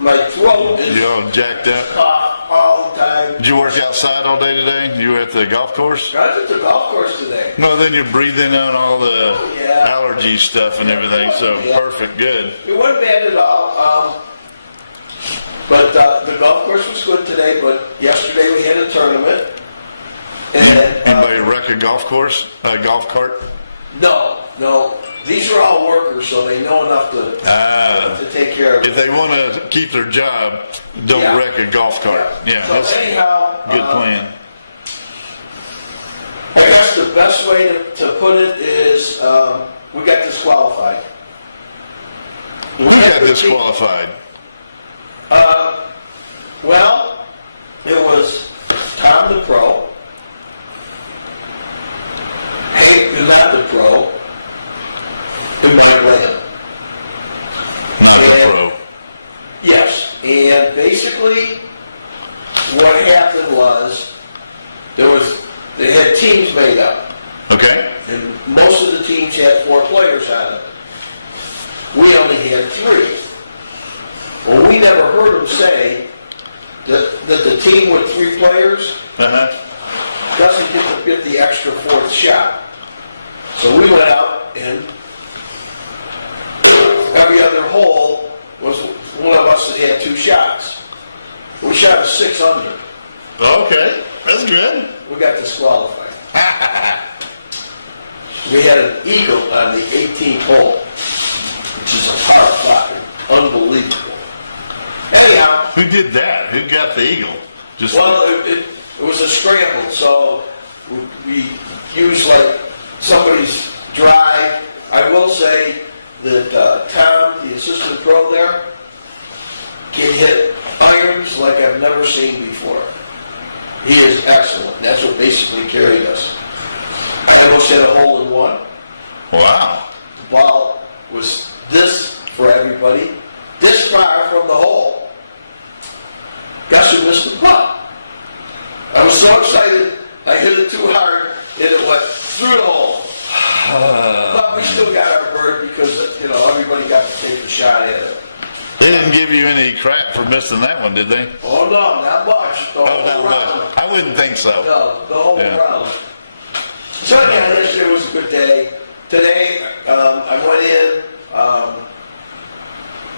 my throat is You all jacked up? cough all the time. Did you work outside all day today? You were at the golf course? I was at the golf course today. No, then you're breathing out all the Yeah. allergy stuff and everything, so Yeah. perfect, good. It wasn't bad at all. But the golf course was good today, but yesterday we had a tournament. And then, Anybody wreck a golf course, a golf cart? no. These are all workers, so they know enough to take care of it. If they want to keep their job, don't Yeah. wreck a golf cart. Yeah, So that's a anyhow, good plan. I guess the best way to put it is we got disqualified. We got disqualified. Well, it was Tom the pro, Hank the not the pro, and my Lamb. Pro. Yes, and basically what happened was they had teams made up, Okay. and most of the teams had 4 players on it. We only had 3. Well, we never heard them say that the team with 3 players Uh-huh. doesn't get the extra 4th shot. So we went out and every other hole was one of us that had 2 shots. We shot a 6 under. Okay, that's good. We got disqualified. We had an eagle on the 18th hole, which is a power flyer. Unbelievable. Anyhow, Who did that? Who got the eagle? Just well, it was a scramble, so we used like somebody's drive. I will say that Tom, the assistant pro there, can hit irons like I've never seen before. He is excellent. That's what basically carried us. I almost hit a hole in one. Wow. The ball was this, for everybody, this far from the hole. Guess who missed the putt? I was so excited, I hit it too hard, and it went through the hole. But we still got our bird because, everybody got to take a shot at it. They didn't give you any crap for missing that one, did they? Oh, no, not much. The whole Not round. much. I wouldn't think so. No, the whole Yeah. round. So, yeah, yesterday was a good day. Today, I went in.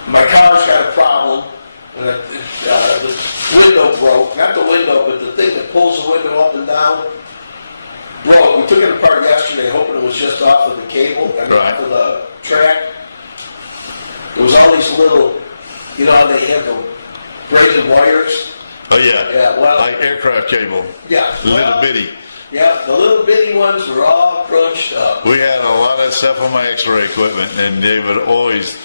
My car's got a problem. And the window broke. Not the window, but the thing that pulls the window up and down broke. We took it apart yesterday, hoping it was just off of the cable, Right. off of the track. There was all these little, how they have the braided wires. Oh, yeah. Yeah, well- like aircraft cable. Yeah. Little bitty. Yeah, the little bitty ones were all crunched up. We had a lot of stuff on my x-ray equipment, and they would always,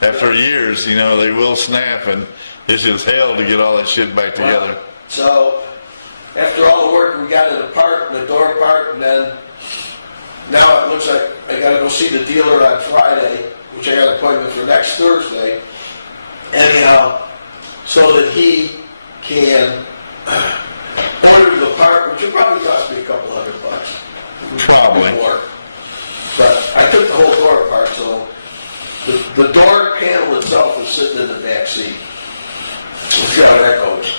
after years, they will snap, and it's just hell to get all that shit back together. So, after all the work, we got it apart, and the door apart, and then now it looks like I got to go see the dealer on Friday, which I got an appointment for next Thursday, anyhow, so that he can order the part, which will probably cost me a couple $100. Probably. More. But I took the whole door apart, so the door panel itself is sitting in the back seat. Let's see how that goes.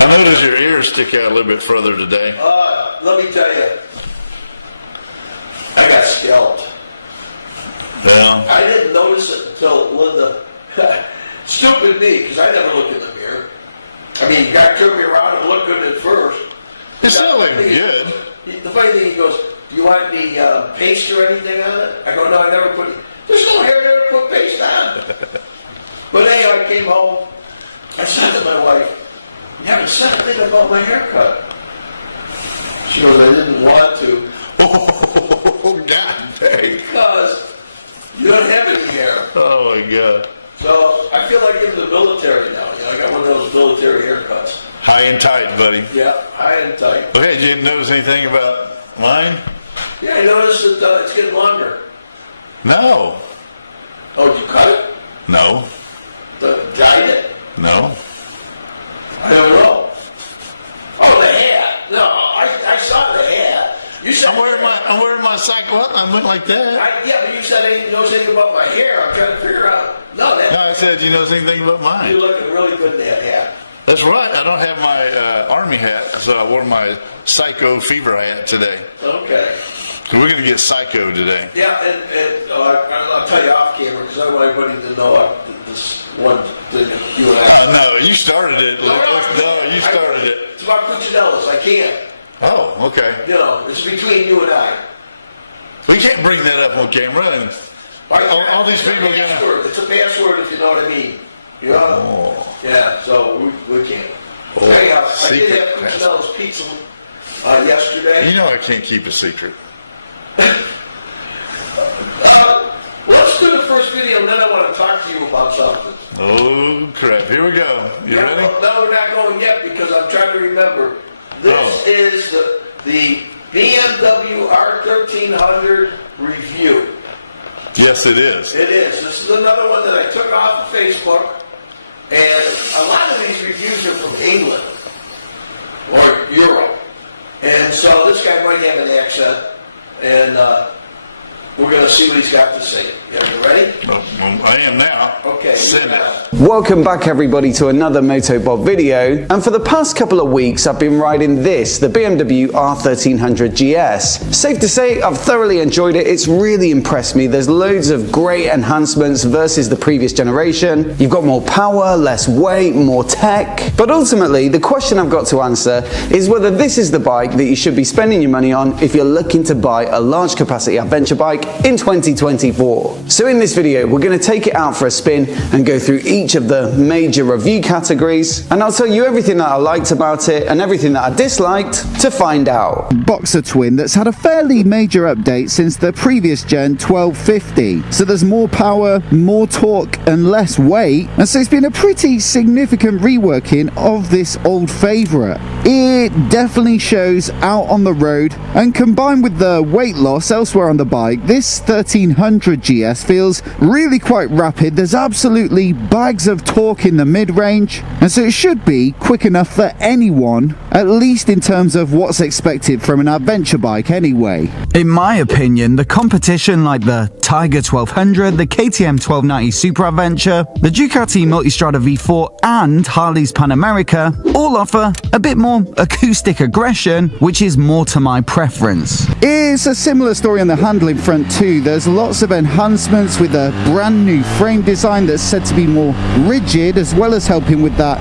I noticed your ears stick out a little bit further today. Let me tell you, I got scalped. Well, I didn't notice it until Linda, stupid me, because I never look in the mirror. I mean, the guy turned me around and looked good at first. it's still The looking funny thing good. The funny thing, he goes, do you want any paste or anything on it? I go, no, I never put it. There's no hair there to put paste on. But anyway, I came home. I said to my wife, you haven't said a thing about my haircut. She goes, I didn't want to. Oh, God dang. Because you don't have any hair. Oh, my God. So I feel like in the military now. I got one of those military haircuts. High and tight, buddy. Yeah, high and tight. Okay, did you notice anything about mine? Yeah, I noticed that it's getting longer. No. Oh, did you cut it? No. Dyed it? No. I don't know. Oh, the hat. No, I saw the hat. You said I'm wearing my sack. What? I went like that. yeah, but you said I didn't know anything about my hair. I'm trying to figure out. No, that No, I said, you know anything about mine? You're looking really good in that hat. That's right. I don't have my army hat, so I wore my psycho fever hat today. Okay. So we're going to get psycho today. Yeah, and I'll tell you off camera because I don't want everybody to know this one that you and I. No, you started it. No, you started it. It's about Cuccinellas. I can't. Oh, okay. You know, it's between you and I. We can't bring that up on camera. And all these people are going to... It's a password if you know what I mean. You know? Oh. Yeah, so we can't. Oh, Anyhow, I did secret have Cuccinellas pizza yesterday. You know I can't keep a secret. Let's do the first video, and then I want to talk to you about something. Oh, crap. Here we go. You ready? No, we're not going yet because I'm trying to remember. This is the BMW R1300 review. Yes, it is. It is. This is another one that I took off of Facebook. And a lot of these reviews are from England or Europe. And so this guy might have an accent. And we're going to see what he's got to say. You ready? Well, I am now. Okay. Send it. Welcome back everybody to another Motobob video, and for the past couple of weeks I've been riding this, the BMW R1300 GS. Safe to say I've thoroughly enjoyed it. It's really impressed me. There's loads of great enhancements versus the previous generation. You've got more power, less weight, more tech. But ultimately the question I've got to answer is whether this is the bike that you should be spending your money on if you're looking to buy a large capacity adventure bike in 2024. So in this video we're going to take it out for a spin and go through each of the major review categories, and I'll tell you everything that I liked about it and everything that I disliked to find out. Boxer twin that's had a fairly major update since the previous gen 1250. So there's more power, more torque and less weight, and so it's been a pretty significant reworking of this old favourite. It definitely shows out on the road, and combined with the weight loss elsewhere on the bike, this 1300 GS feels really quite rapid. There's absolutely bags of torque in the mid-range, and so it should be quick enough for anyone, at least in terms of what's expected from an adventure bike anyway. In my opinion, the competition like the Tiger 1200, the KTM 1290 Super Adventure, the Ducati Multistrada V4 and Harley's Pan America all offer a bit more acoustic aggression, which is more to my preference. It's a similar story on the handling front too. There's lots of enhancements with a brand new frame design that's said to be more rigid, as well as helping with that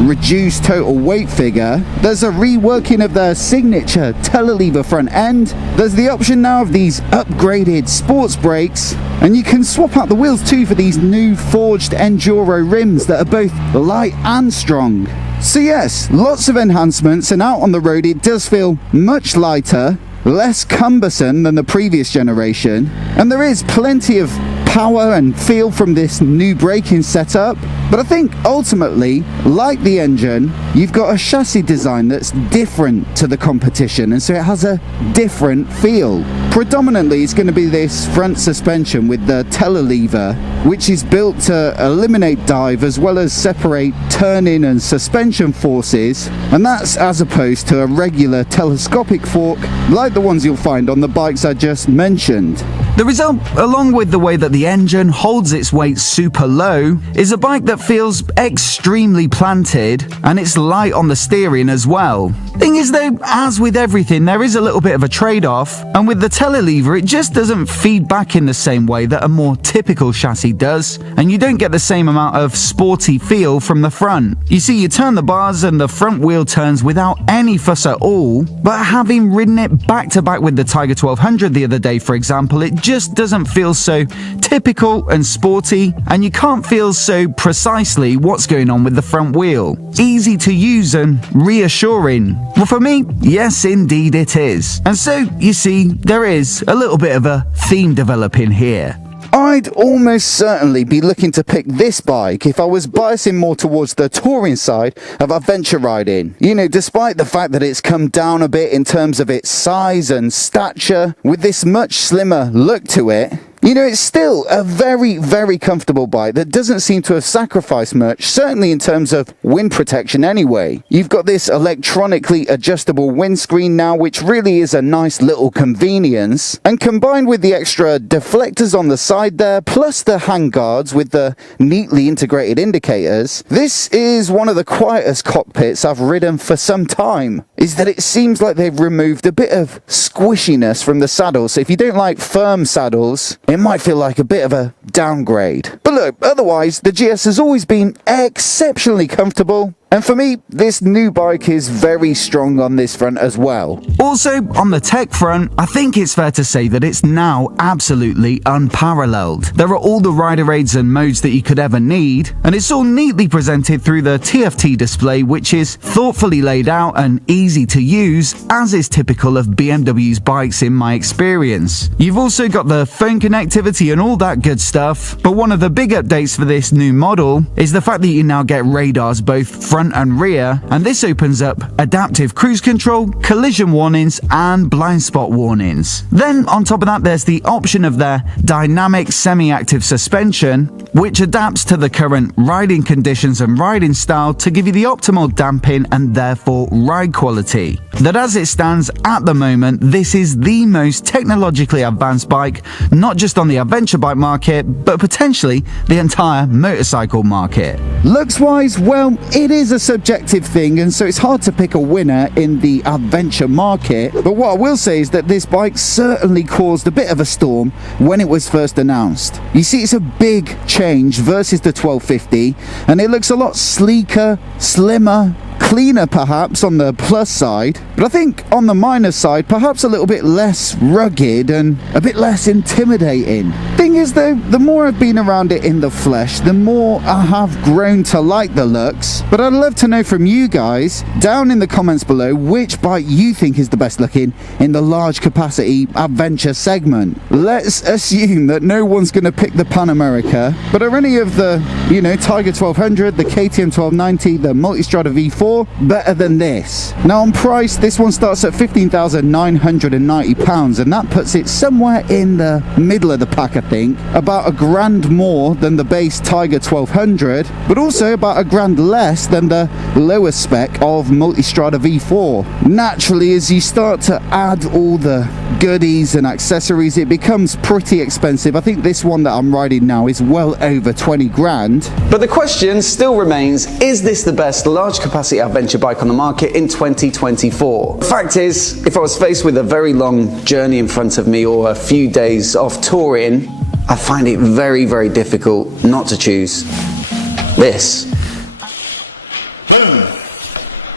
reduced total weight figure. There's a reworking of the signature telelever front end. There's the option now of these upgraded sports brakes, and you can swap out the wheels too for these new forged enduro rims that are both light and strong. So yes, lots of enhancements, and out on the road it does feel much lighter, less cumbersome than the previous generation, and there is plenty of power and feel from this new braking setup. But I think ultimately, like the engine, you've got a chassis design that's different to the competition, and so it has a different feel. Predominantly it's going to be this front suspension with the telelever, which is built to eliminate dive as well as separate turning and suspension forces, and that's as opposed to a regular telescopic fork like the ones you'll find on the bikes I just mentioned. The result, along with the way that the engine holds its weight super low, is a bike that feels extremely planted, and it's light on the steering as well. Thing is though, as with everything, there is a little bit of a trade-off, and with the telelever it just doesn't feed back in the same way that a more typical chassis does, and you don't get the same amount of sporty feel from the front. You see, you turn the bars and the front wheel turns without any fuss at all, but having ridden it back to back with the Tiger 1200 the other day, for example, it just doesn't feel so typical and sporty, and you can't feel so precisely what's going on with the front wheel. Easy to use and reassuring. Well, for me, yes indeed it is. And so, you see, there is a little bit of a theme developing here. I'd almost certainly be looking to pick this bike if I was biasing more towards the touring side of adventure riding. You know, despite the fact that it's come down a bit in terms of its size and stature, with this much slimmer look to it, You know, it's still a very, very comfortable bike that doesn't seem to have sacrificed much, certainly in terms of wind protection anyway. You've got this electronically adjustable windscreen now, which really is a nice little convenience. And combined with the extra deflectors on the side there, plus the handguards with the neatly integrated indicators, this is one of the quietest cockpits I've ridden for some time. Is that it seems like they've removed a bit of squishiness from the saddle, so if you don't like firm saddles, it might feel like a bit of a downgrade. But look, otherwise, the GS has always been exceptionally comfortable. And for me, this new bike is very strong on this front as well. Also, on the tech front, I think it's fair to say that it's now absolutely unparalleled. There are all the rider aids and modes that you could ever need, and it's all neatly presented through the TFT display, which is thoughtfully laid out and easy to use, as is typical of BMW's bikes in my experience. You've also got the phone connectivity and all that good stuff, but one of the big updates for this new model is the fact that you now get radars both front and rear, and this opens up adaptive cruise control, collision warnings, and blind spot warnings. Then on top of that, there's the option of their dynamic semi-active suspension, which adapts to the current riding conditions and riding style to give you the optimal damping and therefore ride quality. That as it stands at the moment, this is the most technologically advanced bike, not just on the adventure bike market, but potentially the entire motorcycle market. Looks wise, well, it is a subjective thing, and so it's hard to pick a winner in the adventure market. But what I will say is that this bike certainly caused a bit of a storm when it was first announced. You see, it's a big change versus the 1250, and it looks a lot sleeker, slimmer, cleaner perhaps on the plus side, but I think on the minus side perhaps a little bit less rugged and a bit less intimidating. Thing is though, the more I've been around it in the flesh, the more I have grown to like the looks. But I'd love to know from you guys down in the comments below which bike you think is the best looking in the large capacity adventure segment. Let's assume that no one's going to pick the Pan America, but are any of the, you know, Tiger 1200, the KTM 1290, the Multistrada V4 better than this? Now on price, this one starts at £15,990, and that puts it somewhere in the middle of the pack, I think. About £1,000 more than the base Tiger 1200, but also about £1,000 less than the lower spec of Multistrada V4. Naturally, as you start to add all the goodies and accessories, it becomes pretty expensive. I think this one that I'm riding now is well over 20 grand. But the question still remains, is this the best large capacity adventure bike on the market in 2024? The fact is, if I was faced with a very long journey in front of me or a few days of touring, I find it very, very difficult not to choose this.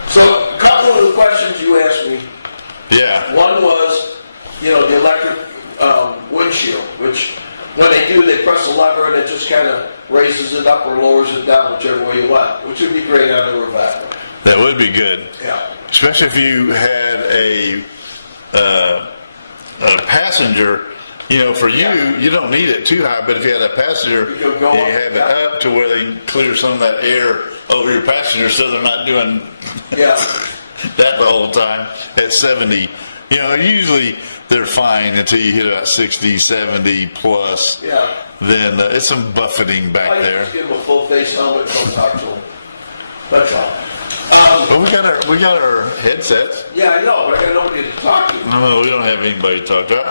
So a couple of the questions you asked me, Yeah. one was, you know, the electric windshield, which when they do, they press a lever and it just kind of raises it up or lowers it down, whichever way you want, which would be great on the Revac. That would be good. Yeah. Especially if you had a passenger. You know, for you, you don't need it too high, but if you had a passenger, You could go up, you have it yeah. up to where they can clear some of that air over your passenger so they're not doing Yeah. that the whole time at 70. You know, usually they're fine until you hit about 60, 70 plus. Yeah. Then it's some buffeting back I there. just give them a full face helmet and don't talk to them. That's all. But we got our headsets. Yeah, I know, but I got nobody to talk to. No, we don't have anybody to talk to.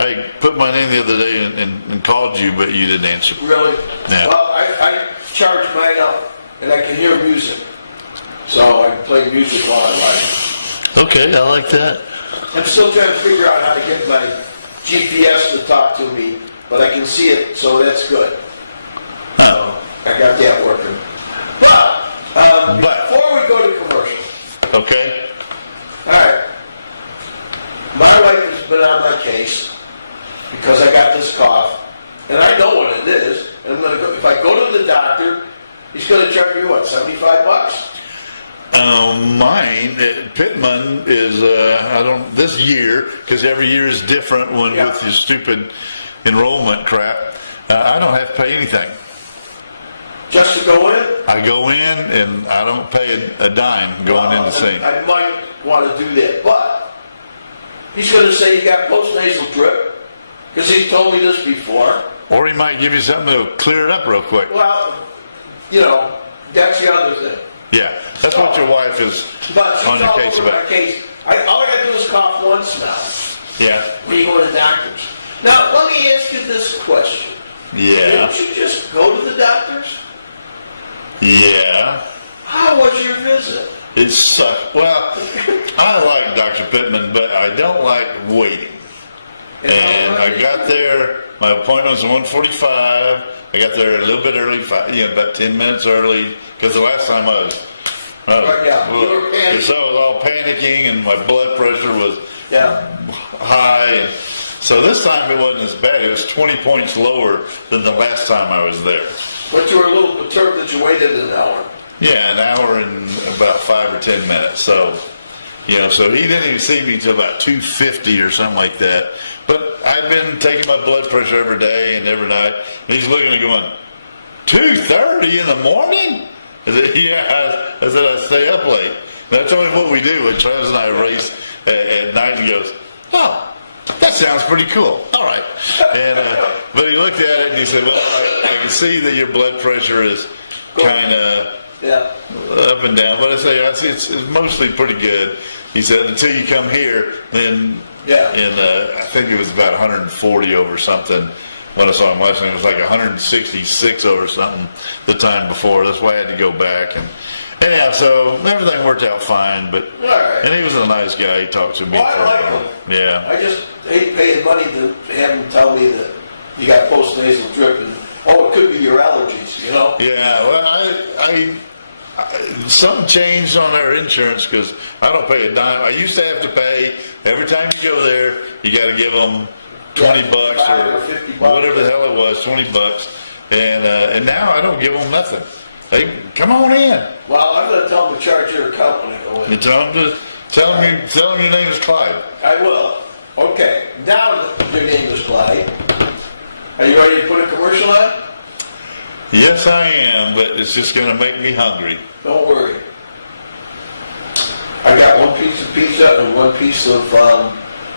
I put my name the other day and called you, but you didn't answer. Really? Yeah. Well, I charge mine up and I can hear music. So I can play music while I ride. Okay, I like that. I'm still trying to figure out how to get my GPS to talk to me, but I can see it, so that's good. I got that working. But before we go to commercial, Okay. all right, my wife has been on my case because I got this cough, and I know what it is. I'm gonna go, if I go to the doctor, he's going to charge me what, $75? Mine, Pittman is, this year, because every year is different with your stupid enrollment crap, I don't have to pay anything. Just to go in? I go in and I don't pay a dime going in to see him. I might want to do that, but he's going to say you got post-nasal drip, because he's told me this before. Or he might give you something that'll clear it up real quick. Well, you know, that's the other thing. Yeah, that's what your wife is But on your case about. All I gotta do is cough once now. Yeah. When you go to the doctors. Now, let me ask you this question. Yeah. Didn't you just go to the doctors? Yeah. How was your visit? It sucked. Well, I like Dr. Pittman, but I don't like waiting. And I got there, my appointment was at 1:45. I got there a little bit early, about 10 minutes early, because the last time I was You were panicking. so I was all panicking, and my blood pressure was high. And so this time it wasn't as bad. It was 20 points lower than the last time I was there. But you were a little perturbed that you waited an hour. Yeah, an hour and about 5 or 10 minutes. So, so he didn't even see me until about 2:50 or something like that. But I've been taking my blood pressure every day and every night. And he's looking and going, 2:30 in the morning? I said, yeah. I said, I stay up late. That's only what we do when Travis and I race at night. And he goes, oh, that sounds pretty cool. All right. And but he looked at it and he said, well, I can see that your blood pressure is kind of up and down. But I say it's mostly pretty good. He said, until you come here, then I think it was about 140 over something. When I saw him last night, it was like 166 over something the time before. That's why I had to go back. And anyhow, so everything worked out fine. But and he was a nice guy. He talked to me for a while. Yeah. I just hate paying money to have him tell me that you got post-nasal drip and it could be your allergies. Yeah. Well, I something changed on their insurance because I don't pay a dime. I used to have to pay every time you go there. You got to give them $20 or whatever the hell it was, $20, and now I don't give them nothing. Hey, come on in. Well, I'm going to tell them to charge your account when I go in. You tell them your name is Clyde. I will. Okay, now that your name is Clyde, are you ready to put a commercial on? Yes, I am, but it's just going to make me hungry. Don't worry. I got one piece of pizza and one piece of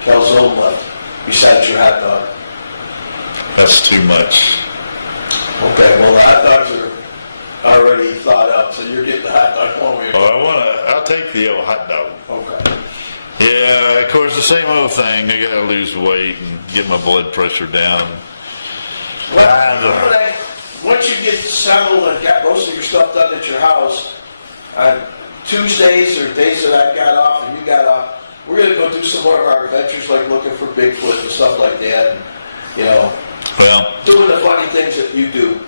calzone left. Besides your hot dog. That's too much. Okay, well the hot dogs are already thawed up, so you're getting the hot dog one way. I'll take the old hot dog. Okay. Yeah, of course, the same old thing. I got to lose weight and get my blood pressure down. Well, once you get settled and got most of your stuff done at your house, on Tuesdays or days that I got off and you got off, we're going to go do some more of our adventures, like looking for Bigfoot and stuff like that. And, doing the funny things that you do.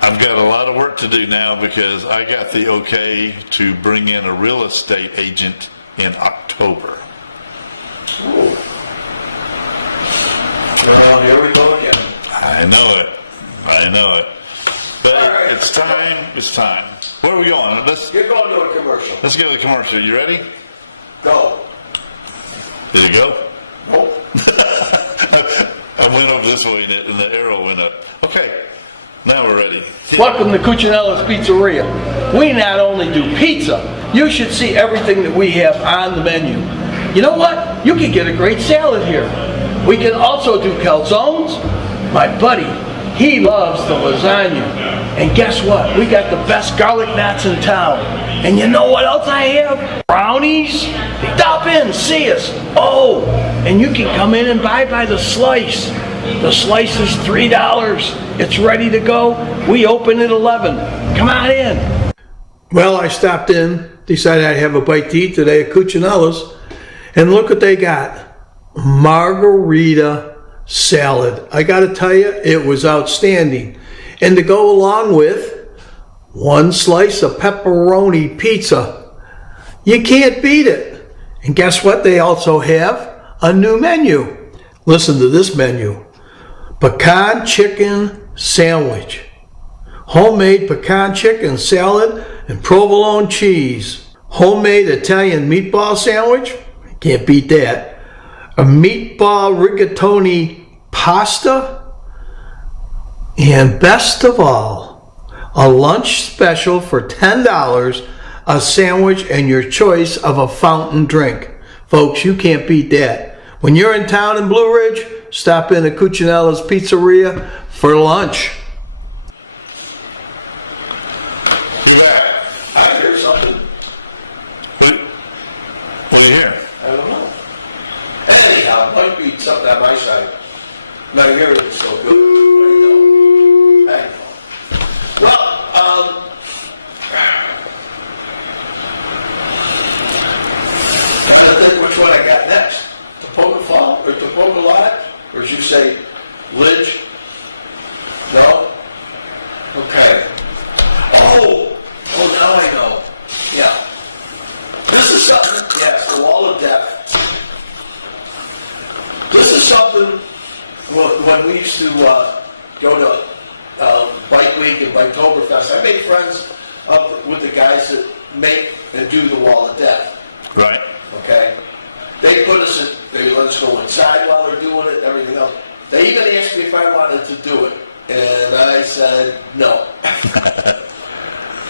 I've got a lot of work to do now because I got the okay to bring in a real estate agent in October. Ooh. Here we go again. I know it. But right. It's time. Where are we going? You're going to a commercial. Let's go to the commercial. You ready? Go. There you go. Nope. I went over this way and the arrow went up. Okay, now we're ready. Welcome to Cucinalla's Pizzeria. We not only do pizza, you should see everything that we have on the menu. You know what? You can get a great salad here. We can also do calzones. My buddy, he loves the lasagna. And guess what? We got the best garlic knots in town. And you know what else I have? Brownies. Stop in, see us. Oh, and you can come in and buy by the slice. The slice is $3. It's ready to go. We open at 11. Come on in. Well, I stopped in, decided I'd have a bite to eat today at Cucinalla's, and look what they got. Margarita salad. I gotta tell you, it was outstanding. And to go along with one slice of pepperoni pizza. You can't beat it. And guess what? They also have a new menu. Listen to this menu. Pecan chicken sandwich. Homemade pecan chicken salad and provolone cheese. Homemade Italian meatball sandwich. Can't beat that. A meatball rigatoni pasta. And best of all, a lunch special for $10, a sandwich and your choice of a fountain drink. Folks, you can't beat that. When you're in town in Blue Ridge, stop in at Cucinella's Pizzeria for lunch. Yeah, I hear something. What do you hear? I don't know. Anyhow, it might be something on my side. My hearing is so good. I know. Well, I'm trying to think which one I got next. Tapoco Fall or Tapoco Lot? Or did you say Lidge? No? Okay. Oh, now I know. Yeah. This is something, yes, the wall of death. This is something when we used to go to Bike Week and Biketoberfest, I made friends up with the guys that make and do the wall of death. Right. Okay? They let us go inside while they're doing it and everything else. They even asked me if I wanted to do it. And I said, no.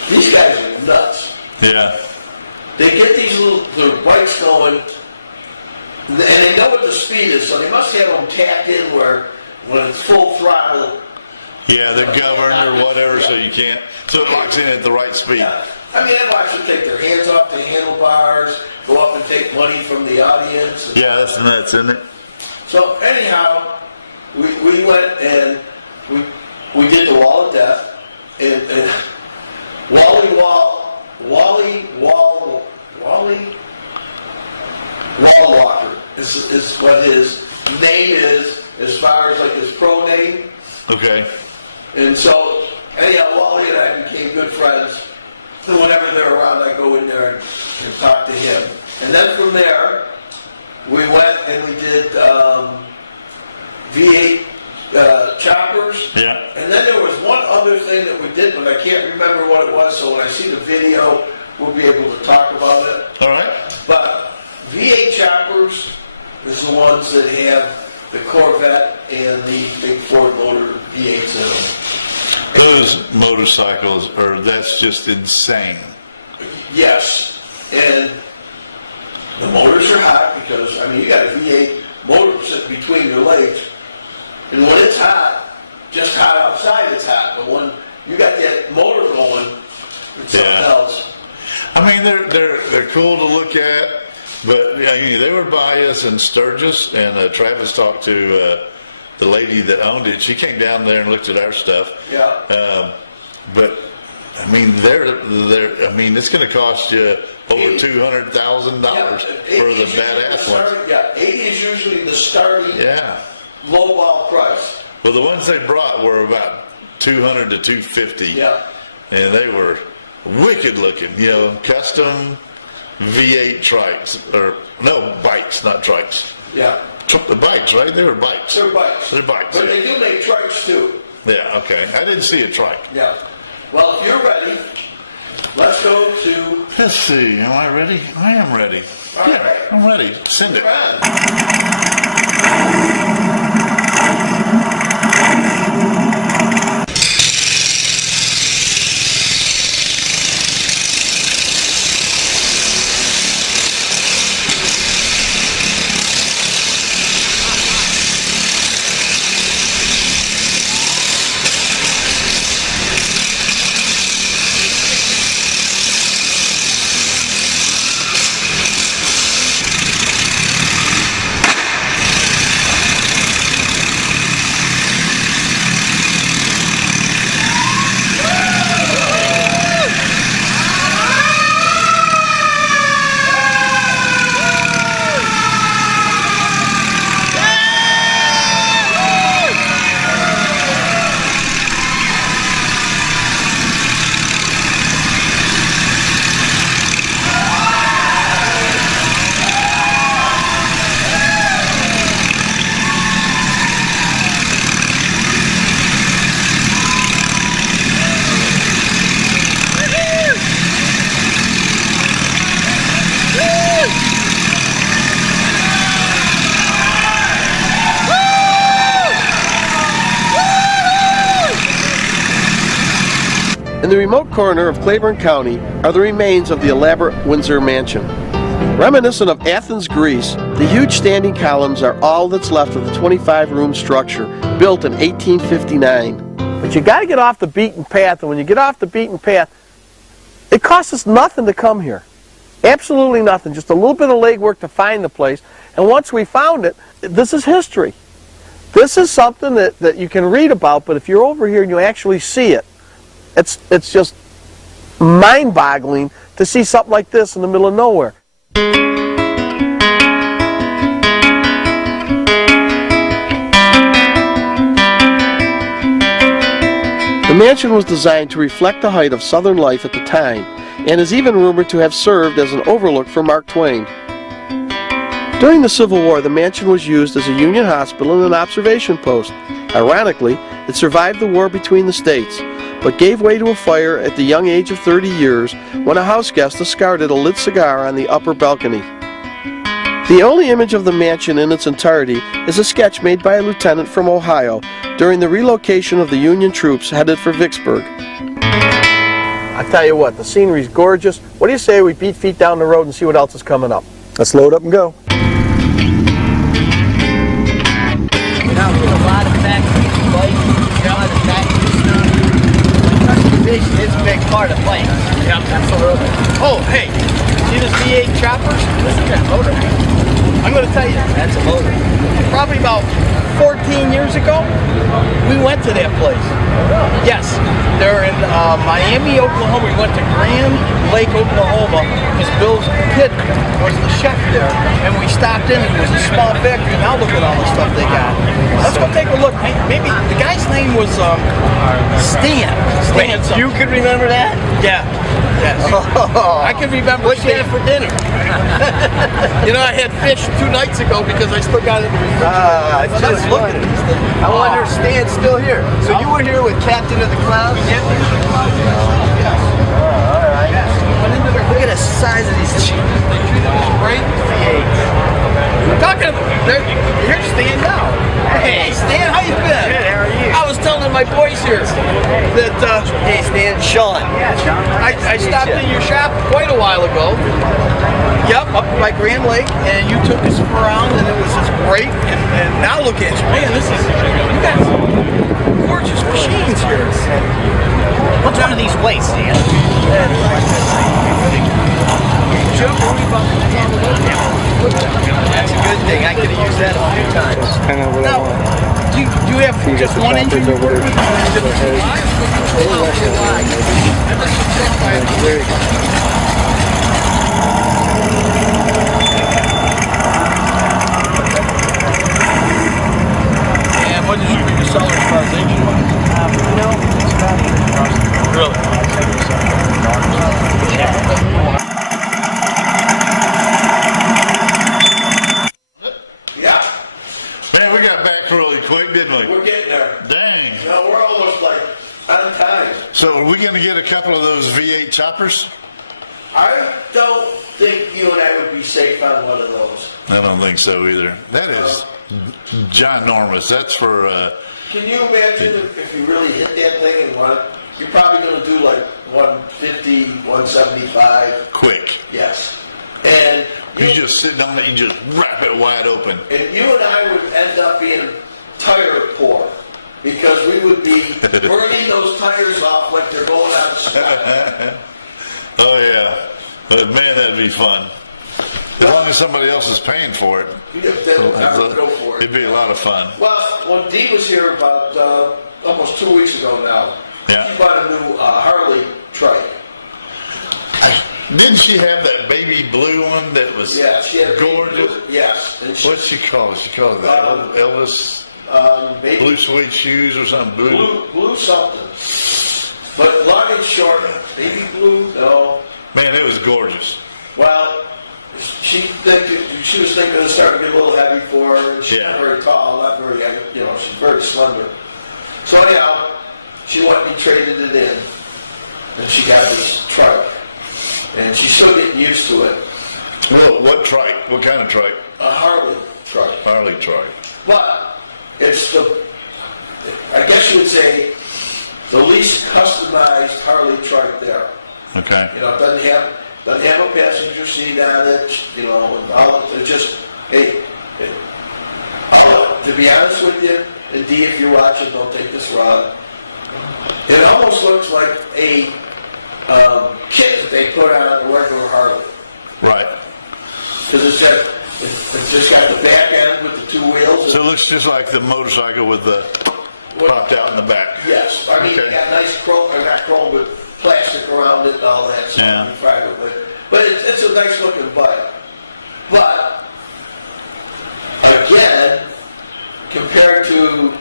These guys are nuts. Yeah. They get their bikes going, and they know what the speed is, so they must have them tapped in where when it's full throttle. Yeah, they're governed or whatever, so you can't. So it locks in at the right speed. Yeah. I mean, I watch them take their hands off the handlebars, go up and take money from the audience. Yeah, that's nuts, isn't it? So anyhow, we went and we did the wall of death, and Wally Wallwalker is what his name is as far as like his pro name. Okay. And so anyhow, Wally and I became good friends. So whenever they're around, I go in there and talk to him. And then from there, we went and we did V8 choppers. Yeah. And then there was one other thing that we did, but I can't remember what it was. So when I see the video, we'll be able to talk about it. All right. But V8 choppers is the ones that have the Corvette and the big Ford motor V8s in them. Those motorcycles that's just insane. Yes, and the motors are hot because, I mean, you got a V8 motor sitting between your legs, and when it's hot, just hot outside it's hot, but when you got that motor going, it's something else. I mean, they're cool to look at, but I mean, they were by us in Sturgis, and Travis talked to the lady that owned it. She came down there and looked at our stuff. Yeah. But I mean, I mean, it's going to cost you over $200,000 for the badass ones. Yeah, 80 is usually the starting low-ball price. Well, the ones they brought were about $200 to $250. Yeah. And they were wicked looking, custom V8 trikes, or no, bikes, not trikes. Yeah. The bikes, right? They were bikes. They're bikes. They're bikes. But they do make trikes too. Yeah, okay. I didn't see a trike. Yeah. Well, if you're ready, let's go to... Let's see. Am I ready? I am ready. All right. I'm ready. Send it. In the remote corner of Claiborne County are the remains of the elaborate Windsor Mansion. Reminiscent of Athens, Greece, the huge standing columns are all that's left of the 25-room structure built in 1859. But you got to get off the beaten path, and when you get off the beaten path, it costs us nothing to come here. Absolutely nothing, just a little bit of legwork to find the place. And once we found it, this is history. This is something that you can read about, but if you're over here and you actually see it, it's just mind-boggling to see something like this in the middle of nowhere. The mansion was designed to reflect the height of Southern life at the time, and is even rumored to have served as an overlook for Mark Twain. During the Civil War, the mansion was used as a Union hospital and an observation post. Ironically, it survived the war between the states, but gave way to a fire at the young age of 30 years when a house guest discarded a lit cigar on the upper balcony. The only image of the mansion in its entirety is a sketch made by a lieutenant from Ohio during the relocation of the Union troops headed for Vicksburg. I tell you what, the scenery's gorgeous. What do you say we beat feet down the road and see what else is coming up? Let's load up and go. Now, there's a lot of factories, bikes, a lot of factory stuff. Transportation is a big part of bikes. Yeah, absolutely. Oh, hey, see this V8 choppers? This is that motor. I'm going to tell you, That's a motor. probably about 14 years ago, we went to that place. Yes, they're in Miami, Oklahoma. We went to Grand Lake, Oklahoma, because Bill's kid was the chef there, and we stopped in. It was a small factory. Now look at all the stuff they got. Let's go take a look. Maybe the guy's name was Stan. Stan. You could remember that? Yeah. Yes. I can remember. What you had for dinner? You know, I had fish 2 nights ago because I still got it in the refrigerator. Let's look at these things. I wonder if Stan's still here. So you were here with Captain of the Clouds? Yes. All right. Look at the size of these cheap. They treated us great. We're talking. Here's Stan now. Hey, Stan, how you been? Good, how are you? I was telling my boys here that Hey, Stan. Shawn. I stopped in your shop quite a while ago. Yep, up by Grand Lake, and you took us around, and it was just great. And now look at you, man. You got some gorgeous machines here. What's one of these weights, Stan? That's a good thing. I could have used that a few times. Now, do you have just one engine you work with? And what did you bring to sell as far as engine wise? It's about even across the board. Really? Yeah, Man, we got back really quick, didn't we? We're getting there. Dang. No, we're almost like on time. So are we going to get a couple of those V8 choppers? I don't think you and I would be safe on one of those. I don't think so either. That is ginormous. That's for, Can you imagine if you really hit that thing and want it? You're probably going to do like 150, 175. quick. Yes. And You just sit on it, you just wrap it wide open. and you and I would end up being tire poor because we would be burning those tires off like they're going on spec. Oh yeah. But man, that'd be fun. As long as somebody else is paying for it. I would go for it. It'd be a lot of fun. Well, when Dee was here about almost 2 weeks ago now, Yeah. she bought a new Harley trike. Didn't she have that baby blue one that was Yeah, she had a gorgeous? Yes. And What's she called? She called it that Elvis maybe blue suede shoes or something. blue something. But long and short, baby blue, no. Man, it was gorgeous. Well, she was thinking it was starting to get a little heavy for her. And she's Yeah. not very tall, not very, she's very slender. So anyhow, she went and traded it in. And she got this truck. And she's still getting used to it. Well, what trike? What kind of trike? A Harley truck. Harley trike. But it's I guess you would say, the least customized Harley truck there. Okay. You know, it doesn't have doesn't have a passenger seat on it, you know, and all, it's just, hey, to be honest with you, and Dee, if you're watching, don't take this wrong, it almost looks like a kit that they put on a regular Harley. Right. Because it's just got the back end with the two wheels. So it looks just like the motorcycle with the popped out in the back. Yes, I mean, Okay. it got nice chrome, or not chrome, but plastic around it and all that, so Yeah. you can drive it with. But it's a nice looking bike. But, again, compared to,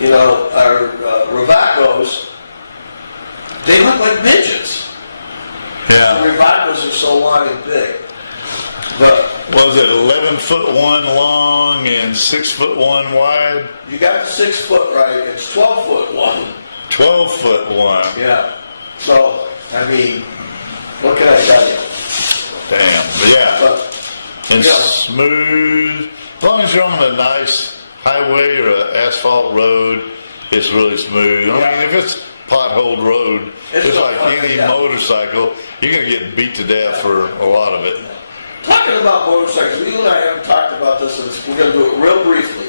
you know, our Ravacos, they look like midgets. Yeah. The Ravacos are so long and big. But Was it 11'1" long and 6'1" wide? you got the 6 foot right, it's 12'1". 12'1". Yeah. So, I mean, what can I tell you? Damn. Yeah. But, And yeah. smooth. As long as you're on a nice highway or an asphalt road, it's really smooth. I mean, if it's potholed road, It's it's not like like any that. motorcycle, you're going to get beat to death for a lot of it. Talking about motorcycles, you and I haven't talked about this, and we're going to do it real briefly.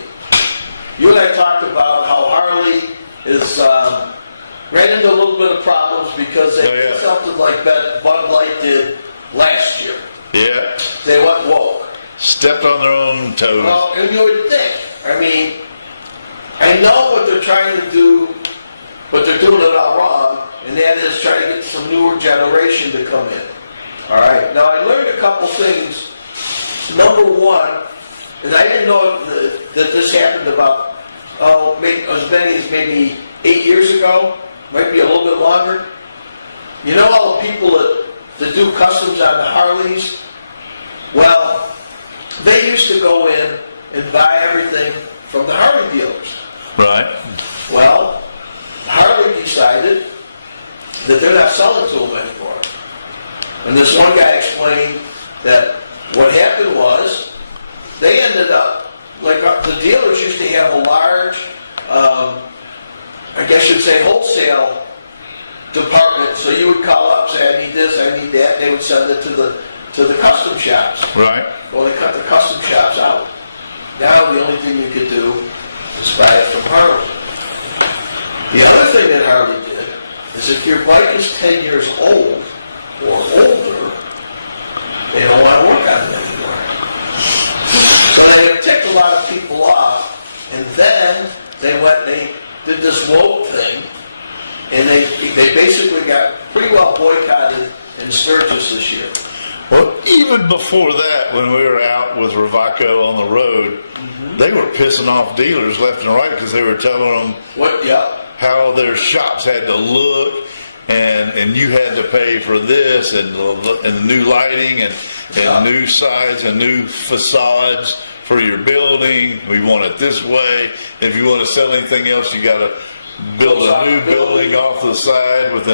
You and I talked about how Harley is ran into a little bit of problems because they did something like Bud Light did last year. Yeah. They went woke. Stepped on their own toes. Well, and you would think, I mean, I know what they're trying to do, but they're doing it all wrong, and that is trying to get some newer generation to come in. All right. Now, I learned a couple things. Number one, and I didn't know that this happened about, maybe as many as maybe 8 years ago, might be a little bit longer. You know all the people that do customs on the Harleys? Well, they used to go in and buy everything from the Harley dealers. Right. Well, Harley decided that they're not selling to them anymore. And this one guy explained that what happened was they ended up, like the dealers used to have a large, I guess you'd say wholesale department. So you would call up, say, I need this, I need that. They would send it to the custom shops. Right. Well, they cut the custom shops out. Now the only thing you could do is buy it from Harley. The other thing that Harley did is if your bike is 10 years old or older, they don't want to work on it anymore. So they have ticked a lot of people off, and then they did this woke thing, and they basically got pretty well boycotted in Sturgis this year. Well, even before that, when we were out with Ravaco on the road, they were pissing off dealers left and right because they were telling them how their shops had to look, and you had to pay for this and the new lighting and new sides and new facades for your building. We want it this way. If you want to sell anything else, you got to build a new building off the side with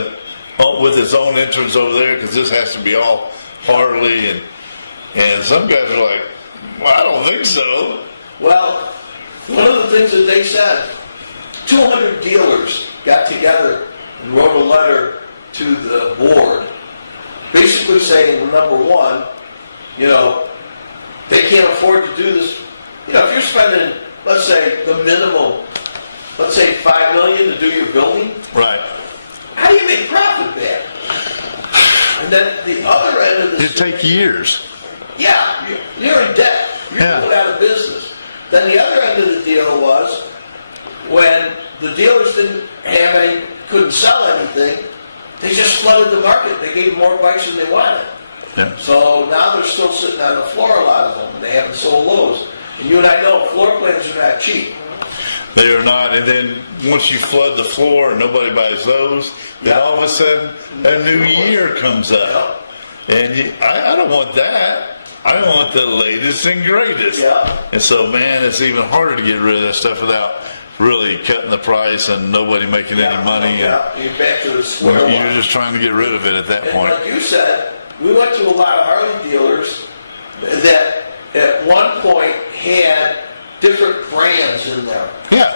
its own entrance over there because this has to be all Harley, and some guys are like, well, I don't think so. Well, one of the things that they said, 200 dealers got together and wrote a letter to the board, basically saying, number one, you know, they can't afford to do this. You know, if you're spending, let's say, the minimum, let's say $5 million to do your building, Right. how do you make profit back? And then the other end of the It'd take years. yeah, you're in debt. You're going out of business. Then the other end of the deal was when the dealers couldn't sell anything, they just flooded the market. They gave them more bikes than they wanted. Yeah. So now they're still sitting on the floor, a lot of them, and they haven't sold those. And you and I know floor plans are not cheap. They are not. And then once you flood the floor and nobody buys those, then all of a sudden a new year comes up. And I don't want that. I want the latest and greatest. Yeah. And so, man, it's even harder to get rid of that stuff without really cutting the price and nobody making any money. Yeah, you're back to the square one. You're just trying to get rid of it at that And point. like you said, we went to a lot of Harley dealers that at one point had different brands in them. Yeah.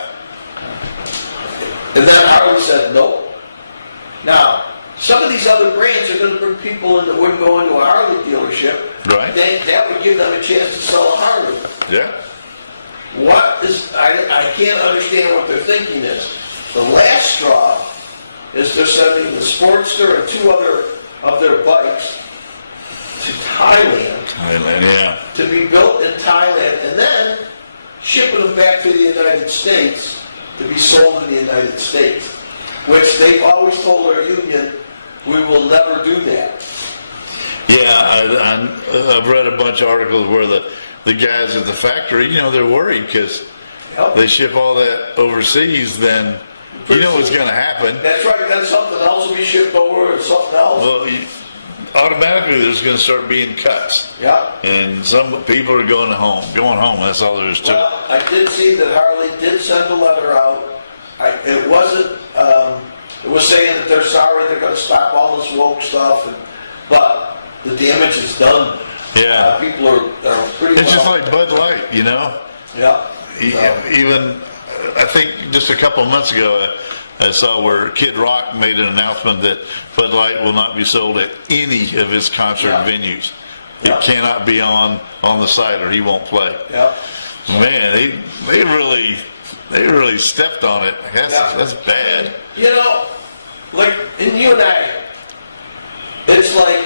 And then Harley said no. Now, some of these other brands are going to bring people in that wouldn't go into a dealership. Right. That would give them a chance to sell a Harley. Yeah. I can't understand what their thinking is. The last straw is they're sending the Sportster and 2 other of their bikes to Thailand. Thailand, yeah. To be built in Thailand and then shipping them back to the United States to be sold in the United States, which they've always told their union, we will never do that. Yeah, I've read a bunch of articles where the guys at the factory, you know, they're worried because they ship all that overseas, then you know what's going to happen. That's right, then something else will be shipped over and something else. Well, automatically there's going to start being cuts. Yeah. And some people are going home. That's all there is to it. Well, I did see that Harley did send a letter out. It wasn't, it was saying that they're sorry, they're going to stop all this woke stuff, but the damage is done. Yeah. People are pretty It's just like Bud Light, you know? Yeah. Even, I think just a couple of months ago, I saw where Kid Rock made an announcement that Bud Light will not be sold at any of his concert venues. Yeah. It cannot be on the site or he won't play. Yeah. Man, they really stepped on it. That's bad. You know, like in you and I, it's like,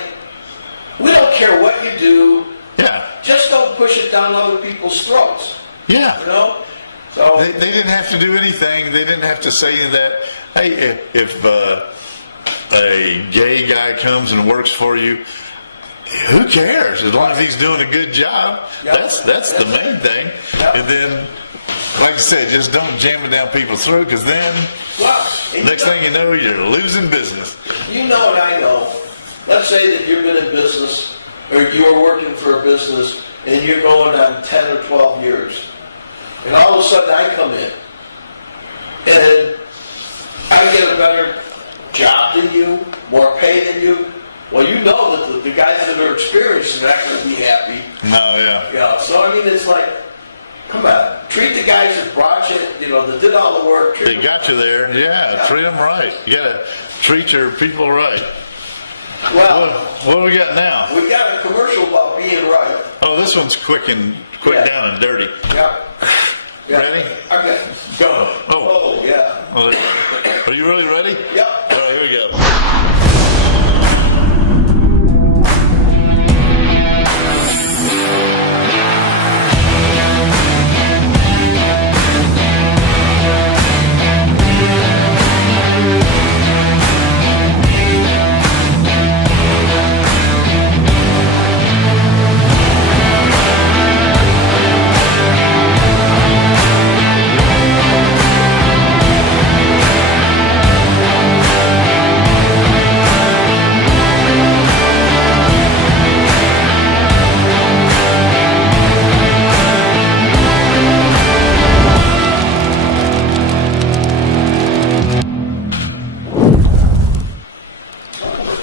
we don't care what you do. Yeah. Just don't push it down other people's throats. Yeah. You know? So They didn't have to do anything. They didn't have to say that, hey, if a gay guy comes and works for you, who cares? As long as he's doing a good job, that's the main thing. And then, like I said, just don't jam it down people's throat, because then next thing you know, you're losing business. You know and I know. Let's say that you've been in business, or you're working for a business, and you're going on 10 or 12 years. And all of a sudden I come in, and I get a better job than you, more pay than you. Well, you know that the guys that are experienced are not going to be happy. No, yeah. Yeah, so I mean, it's like, come on, treat the guys that brought you, you know, that did all the work. They got you there. Yeah, treat them right. You got to treat your people right. Well, What do we got now? we got a commercial about being right. Oh, this one's quick down and dirty. Yeah. Ready? Okay, go. Oh. Yeah. Well, are you really ready? Yep. All right, here we go.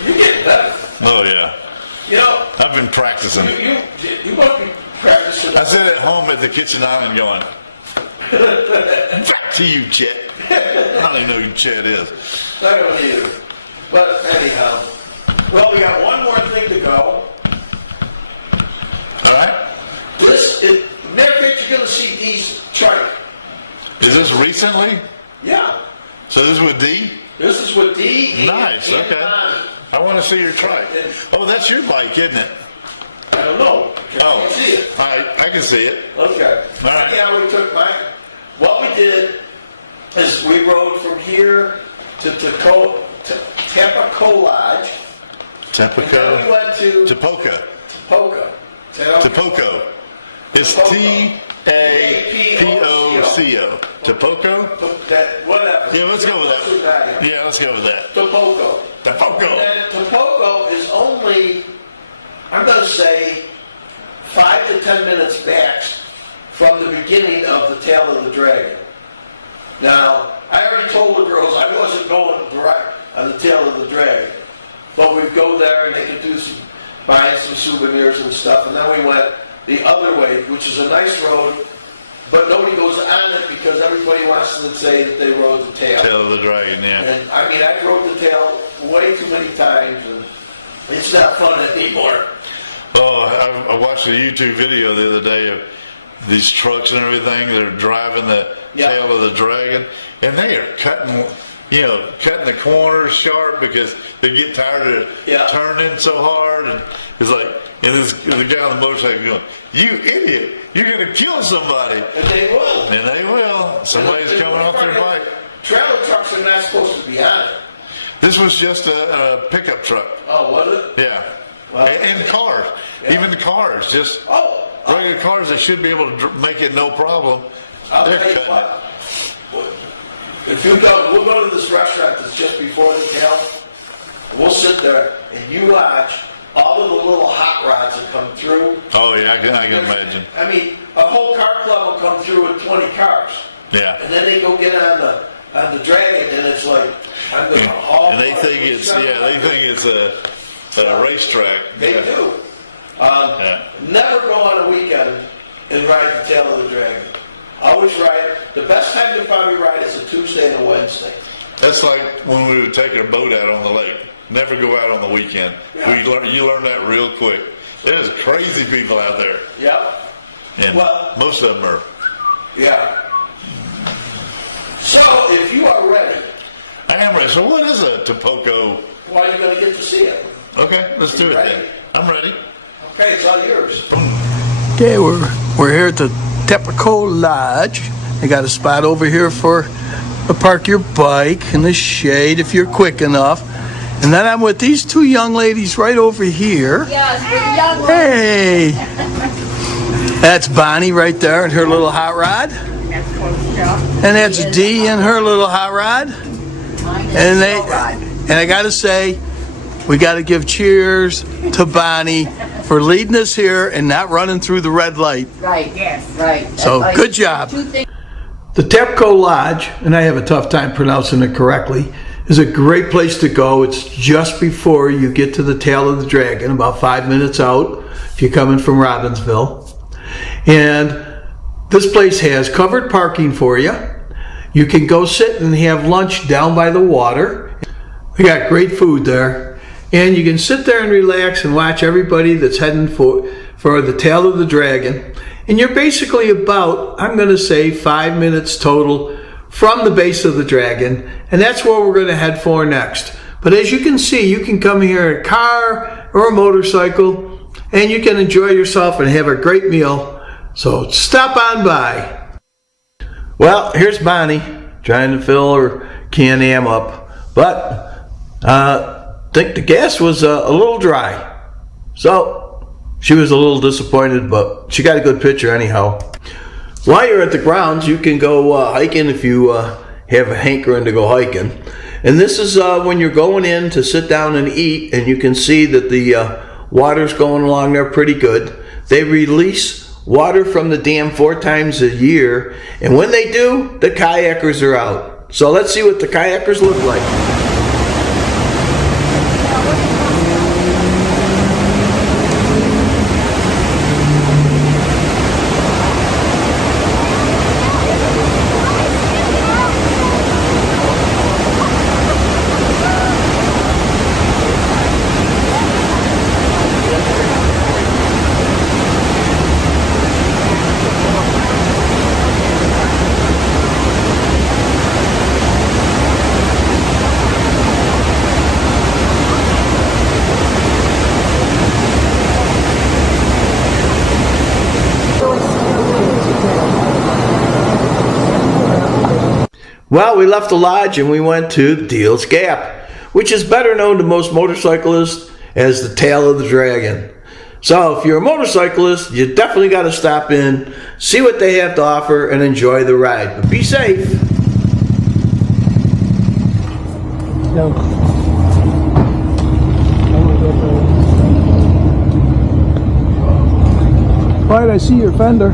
You get better. Oh, yeah. You know, I've been practicing. you must be practicing. I sit at home at the kitchen island going, back to you, Chet. I don't even know who Chet is. I don't either. But anyhow, well, we got one more thing to go. All right? Listen, next week you're going to see D's trike. Is this recently? Yeah. So this is with D? This is with D. Nice, and okay. Bonnie. I want to see your trike. Oh, that's your bike, isn't it? I don't know. Oh, You can see it. I can see it. Okay. All right. Yeah, we took mine. What we did is we rode from here to Tapoco Lodge. And then we Tapoco? went to Tapoco. Tapoco. Tapoco. It's T-A-P-O-C-O. Tapoco? Whatever. Yeah, let's go with that. Yeah, let's go with that. Tapoco. Tapoco. And Tapoco is only, I'm going to say, 5 to 10 minutes back from the beginning of the Tail of the Dragon. Now, I already told the girls I wasn't going direct on the Tail of the Dragon, but we'd go there and they could buy some souvenirs and stuff, and then we went the other way, which is a nice road, but nobody goes on it because everybody wants to say that they rode the Tail. Tail of the Dragon, yeah. And I mean, I rode the Tail way too many times, and it's not fun anymore. Oh, I watched a YouTube video the other day of these trucks and everything that are driving the tail of the Dragon, and they are cutting the corners sharp because they get tired of turning so hard. And it's like, and the guy on the motorcycle going, "You idiot! You're going to kill somebody." And they will. And they will. Somebody's coming off their bike. Trailer trucks are not supposed to be on it. This was just a pickup truck. Oh, was it? Yeah. Well, and cars. Yeah. Even the cars. Just regular cars, they should be able to make it no problem. I'll They're tell you cutting what. If you go, we'll go to this restaurant that's just before the tail. We'll sit there and you watch all of the little hot rods that come through. Oh yeah, I can imagine. I mean, a whole car club will come through with 20 cars. Yeah. And then they go get on the Dragon, and it's like, I'm going to haul. And they think it's a racetrack. They do. Never go on a weekend and ride the tail of the Dragon. Always ride. The best time to probably ride is a Tuesday and a Wednesday. That's like when we would take our boat out on the lake. Never go out on the weekend. Yeah. You learn that real quick. There's crazy people out there. Yeah. And most of them are. Yeah. So, if you are ready. I am ready. So what is a Tapoco? Well, you're going to get to see it. Okay, let's do it then. I'm ready. Okay, it's all yours. Okay, we're here at the Tapoco Lodge. They got a spot over here to park your bike in the shade if you're quick enough. And then I'm with these two young ladies right over here. Yes, the young one. Hey! That's Bonnie right there in her little hot rod. And that's Dee in her little hot rod. And I gotta say, we gotta give cheers to Bonnie for leading us here and not running through the red light. Right, yes, right. So, good job. The Tapoco Lodge, and I have a tough time pronouncing it correctly, is a great place to go. It's just before you get to the tail of the Dragon, about 5 minutes out if you're coming from Robbinsville. And this place has covered parking for you. You can go sit and have lunch down by the water. We got great food there. And you can sit there and relax and watch everybody that's heading for the tail of the Dragon. And you're basically about, I'm going to say, 5 minutes total from the base of the Dragon. And that's where we're going to head for next. But as you can see, you can come here in a car or a motorcycle and you can enjoy yourself and have a great meal. So stop on by. Well, here's Bonnie trying to fill her Can-Am up. But I think the gas was a little dry. So she was a little disappointed, but she got a good picture anyhow. While you're at the grounds, you can go hiking if you have a hankering to go hiking. And this is when you're going in to sit down and eat, and you can see that the water's going along there pretty good. They release water from the dam 4 times a year, and when they do, the kayakers are out. So let's see what the kayakers look like. Well, we left the lodge and we went to Deals Gap, which is better known to most motorcyclists as the tail of the Dragon. So if you're a motorcyclist, you definitely got to stop in, see what they have to offer, and enjoy the ride. But be safe. No. All right, I see your fender.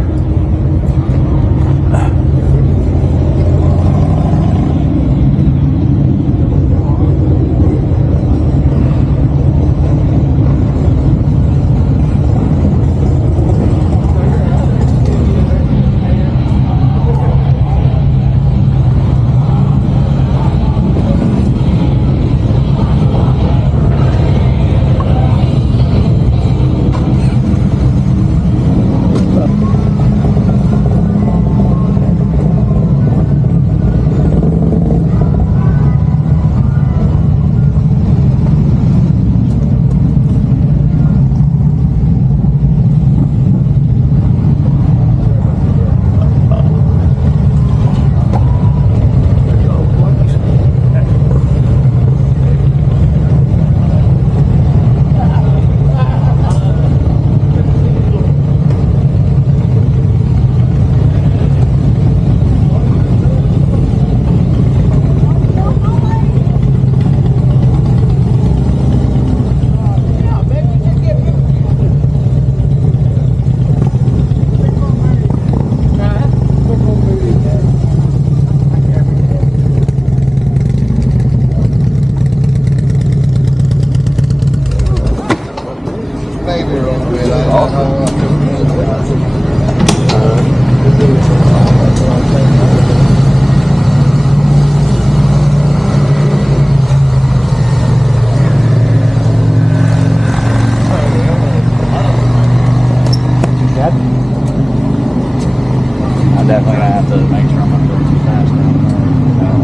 I definitely have to make sure I'm not going too fast.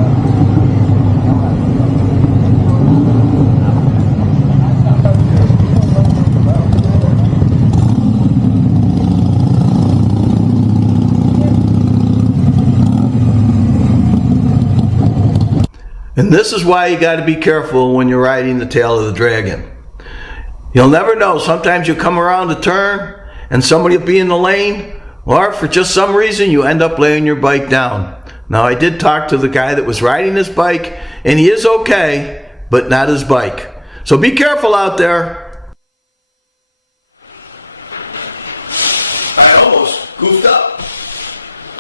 And this is why you got to be careful when you're riding the tail of the dragon. You'll never know. Sometimes you come around a turn and somebody will be in the lane, or for just some reason you end up laying your bike down. Now, I did talk to the guy that was riding his bike, and he is okay, but not his bike. So be careful out there. I almost goofed up.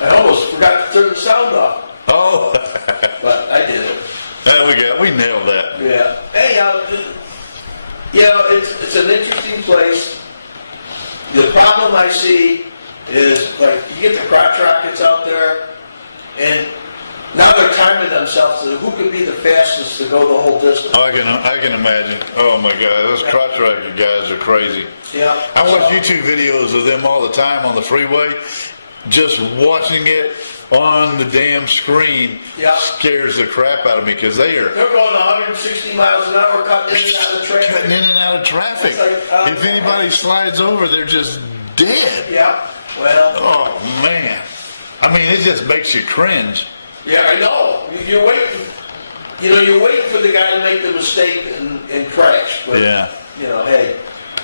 I almost forgot to turn the sound off. Oh, But I did it. we nailed that. Yeah. Hey, it's an interesting place. The problem I see is, like, you get the crotch rockets out there, and now they're timing themselves to who can be the fastest to go the whole distance. I can imagine. Oh my God, those crotch rocket guys are crazy. Yeah. I watch YouTube videos of them all the time on the freeway. Just watching it on the damn screen scares the crap out of me because they're going 160 miles an hour cutting in and out of traffic. cutting in and out of traffic. Like, if anybody slides over, they're just dead. Yeah. Well. Oh man, I mean, it just makes you cringe. Yeah, I know. You're waiting. You're waiting for the guy to make the mistake and crash. But, Yeah. Hey,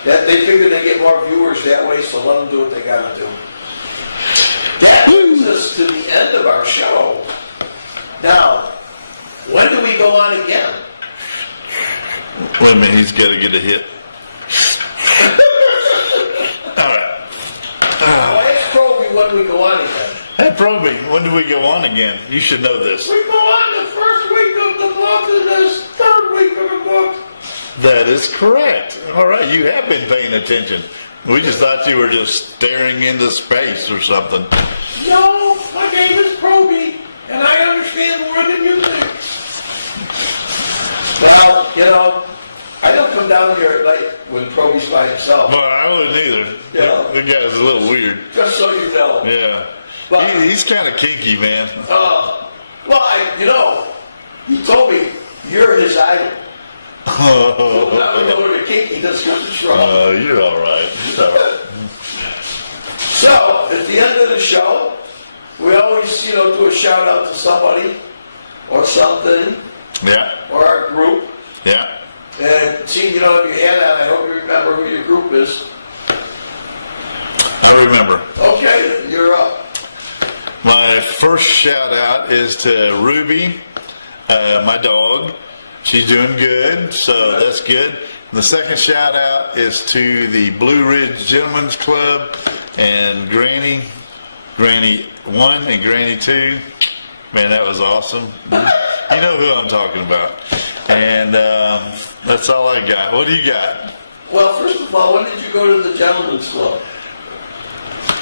they figure they get more viewers that way, so let them do what they got to do. That brings us to the end of our show. Now, when do we go on again? Wait a minute, he's got to get a hit. All right. Well, ask Proby when we go on again. Hey, Proby, when do we go on again? You should know this. We go on the first week of the month and the third week of the month. That is correct. All right, you have been paying attention. We just thought you were just staring into space or something. No, my name is Proby, and I understand more than you think. Well, I don't come down here at night when Proby's by himself. Well, I wouldn't either. Yeah. The guy's a little weird. Just so you know. Yeah. But, He's kind of kinky, man. He told me you're his idol. Oh, Not to go to the kinky, that's good to try. you're all right. You're all right. So, at the end of the show, we always, do a shout out to somebody or something Yeah. or our group. Yeah. And see, if you had that, I hope you remember who your group is. I remember. Okay, you're up. My first shout out is to Ruby, my dog. She's doing good, so that's good. The second shout out is to the Blue Ridge Gentlemen's Club and Granny 1 and Granny 2. Man, that was awesome. You know who I'm talking about. And that's all I got. What do you got? Well, first of all, when did you go to the Gentlemen's Club?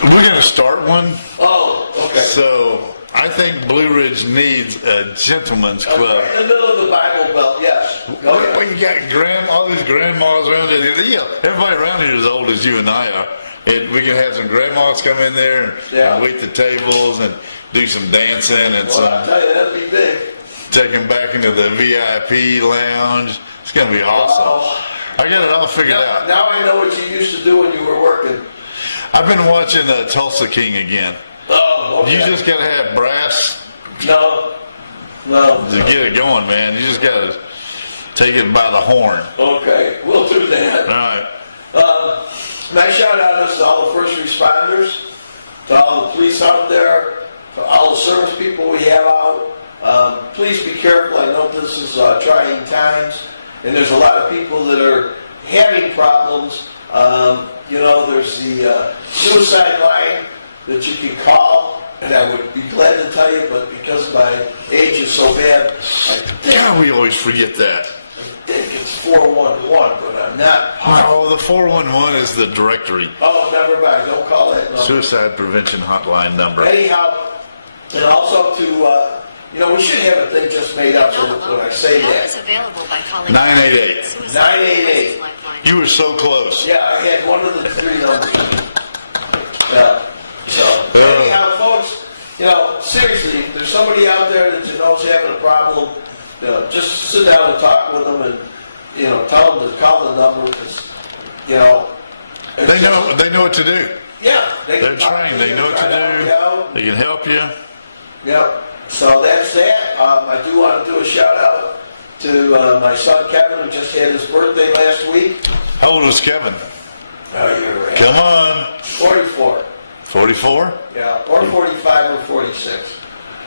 We're going to start one. Oh, okay. So I think Blue Ridge needs a gentleman's club. In the middle of the Bible Belt, yes. Well, you got all these grandmas around there. Everybody around here is as old as you and I are. We can have some grandmas come in there and wait the tables and do some dancing and I'll tell you, that'd be big. take them back into the VIP lounge. It's going to be awesome. I got it all figured out. Now I know what you used to do when you were working. I've been watching Tulsa King again. Oh, okay. You just got to have brass No. to get it going, man. You just got to take it by the horn. Okay, we'll do that. All right. My shout out is to all the first responders, to all the police out there, to all the service people we have out. Please be careful. I know this is trying times, and there's a lot of people that are having problems. There's the suicide line that you can call, and I would be glad to tell you, but because my age is so bad, Yeah, we always forget that. I think it's 411, but I'm not. No, the 411 is the directory Oh, never mind, don't call that number. suicide prevention hotline number. Anyhow, and also to, we should have a thing just made up when I say that. 988. 988. You were so close. Yeah, I had one of the three numbers. Yeah. So, anyhow, folks, seriously, if there's somebody out there that you know is having a problem, just sit down and talk with them and, tell them to call the number because, They know what to do. Yeah. They're trained. They know what to do. They can help you. Yep. So that's that. I do want to do a shout out to my son Kevin, who just had his birthday last week. How old was Kevin? You're right. Come on. 44. 44? Yeah, or 45 or 46.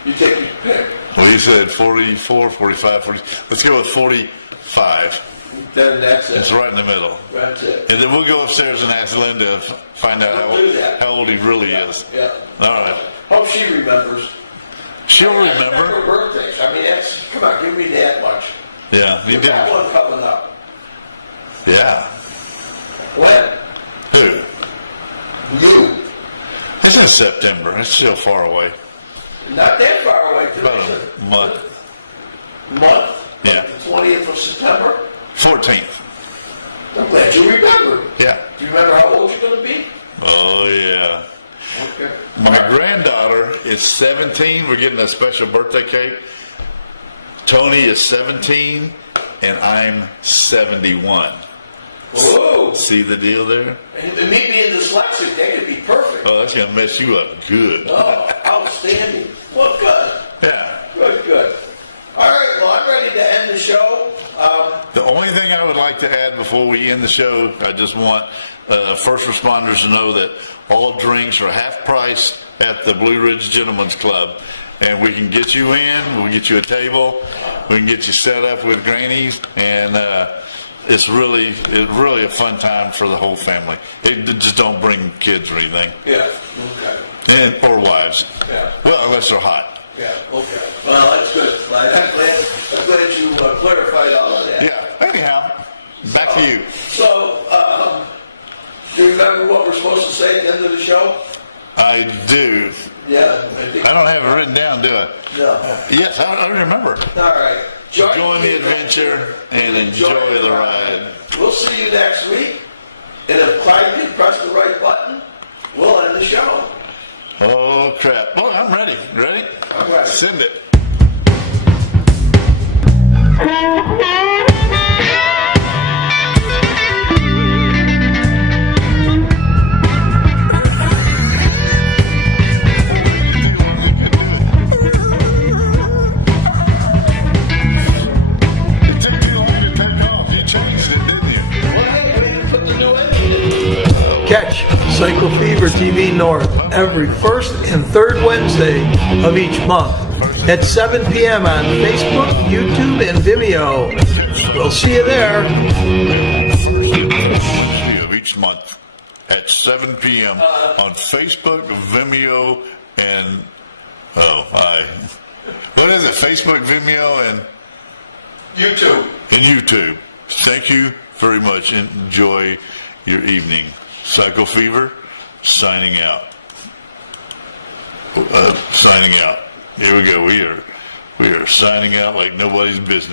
You take your pick. Well, you said 44, 45, 40. Let's go with 45. Then that's it. It's right in the middle. That's it. And then we'll go upstairs and ask Linda to find out how old he really is. Yeah. All right. Hope she remembers. She'll Her remember. birthday. I mean, come on, give me that much. Yeah, you You did. got one coming up. Yeah. When? Who? You. It's in September. It's still far away. Not that far away. About a month. Month? Yeah. The 20th of September? 14th. I'm glad you remember. Yeah. Do you remember how old you're going to be? Oh, yeah. Okay. My granddaughter is 17. We're getting a special birthday cake. Tony is 17, and I'm 71. Whoa. See the deal there? And me being dyslexic, that could be perfect. Oh, that's going to mess you up good. Oh, outstanding. Well, good. Yeah. Good. All right, well, I'm ready to end the show. The only thing I would like to add before we end the show, I just want first responders to know that all drinks are half price at the Blue Ridge Gentlemen's Club. And we can get you in, we'll get you a table, we can get you set up with grannies, and it's really a fun time for the whole family. Just don't bring kids or anything. Yeah. Okay. Or wives. Yeah. Well, unless they're hot. Yeah. Okay. Well, that's good. I'm glad you clarified all of that. Yeah. Anyhow, back to you. So, do you remember what we're supposed to say at the end of the show? I do. Yeah. I don't have it written down, do I? No. Yes, I remember. All right. Join the adventure and enjoy the ride. We'll see you next week. And if Clyde can press the right button, we'll end the show. Oh, crap. Well, I'm ready. Ready? I'm ready. Send it. Catch Psycho Fever TV North every first and third Wednesday of each month at 7 p.m. on Facebook, YouTube, and Vimeo. We'll see you there. Of each month at 7 p.m. on Facebook, Vimeo, and what is it? Facebook, Vimeo, and YouTube. YouTube. Thank you very much. Enjoy your evening. Psycho Fever, signing out. Signing out. Here we go. We are signing out like nobody's business.